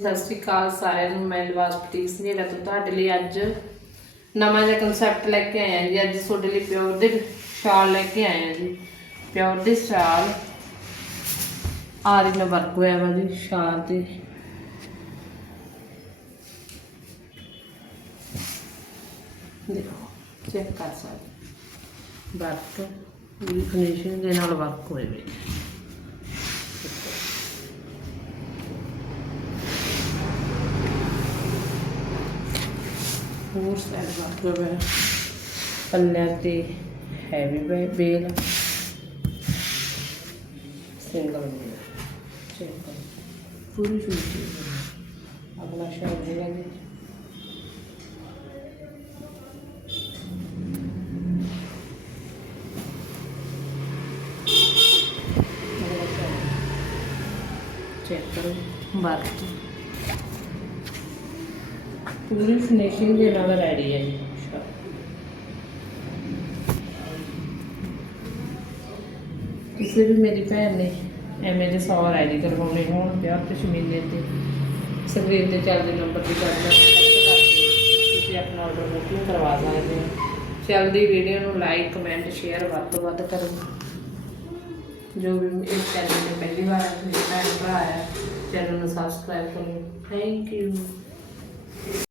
ਸਤਿ ਸ਼੍ਰੀ ਅਕਾਲ ਸਾਰਿਆਂ ਨੂੰ, ਮੈਂ ਲਿਵਾਸ ਬੁਟੀਕ ਸਨੇਹਾ ਤੋਂ ਤੁਹਾਡੇ ਲਈ ਅੱਜ ਨਵਾਂ ਜਿਹਾ ਕਨਸੈਪਟ ਲੈ ਕੇ ਆਇਆ ਜੀ। ਅੱਜ ਤੁਹਾਡੇ ਲਈ ਪਿਓਰ ਦੇ ਸ਼ਾਲ ਲੈ ਕੇ ਆਇਆ ਜੀ। ਪਿਓਰ ਦੇ ਸ਼ਾਲ। ਆਰੀ ਨਾਲ ਵਰਕ ਹੋਇਆ ਵਾ ਜੀ ਸ਼ਾਲ ਤੇ। ਦੇਖੋ ਚੈੱਕ ਕਰ ਸਕਦੇ ਵਰਕ ਵੀ ਫਿਨਿਸ਼ਿੰਗ ਦੇ ਨਾਲ ਵਰਕ ਹੋਏ ਵੇ। ਹੋਰ ਸਾਈਡ ਵਰਕ ਹੋਇਆ ਪੱਲਿਆਂ ਤੇ ਹੈਵੀ ਬੇਲ। ਸਿੰਗਲ ਬੇਲ ਚੈੱਕ ਕਰੋ ਪੂਰੀ ਫਿਨਿਸ਼ਿੰਗ ਅਗਲਾ ਸ਼ਾਇਦ ਦੇ ਲਾਂਗੇ। ਚੈੱਕ ਕਰੋ। ਵਰਕ ਪੂਰੀ ਫਿਨਿਸ਼ਿੰਗ ਦੇ ਨਾਲ ਰੈਡੀ ਹੈ ਜੀ। ਕਿਸੇ ਵੀ ਮੇਰੀ ਭੈਣ ਨੇ ਐਵੇਂ ਦੇ ਸੌ ਰੈਡੀ ਕਰਵਾਉਣੇ ਹੋਣ ਵਿਆਹ ਤੇ ਸ਼ਮੀਲੇ ਤੇ ਸਕਰੀਨ ਤੇ ਚੱਲਦੇ ਨੰਬਰ ਤੇ ਚੱਲਦਾ ਤੁਸੀਂ ਆਪਣਾ ਆਰਡਰ ਬੁਕਿੰਗ ਕਰਵਾ ਸਕਦੇ ਹੋ। ਚੱਲਦੀ ਵੀਡੀਓ ਨੂੰ ਲਾਈਕ ਕਮੈਂਟ ਸ਼ੇਅਰ ਵੱਧ ਤੋਂ ਵੱਧ ਕਰੋ। ਜੋ ਵੀ ਇਸ ਚੈਨਲ ਤੇ ਪਹਿਲੀ ਵਾਰ ਮੇਰੇ ਭੈਣ ਭਰਾ ਹੈ ਚੈਨਲ ਨੂੰ ਸਬਸਕ੍ਰਾਈਬ ਕਰੋ। Thank you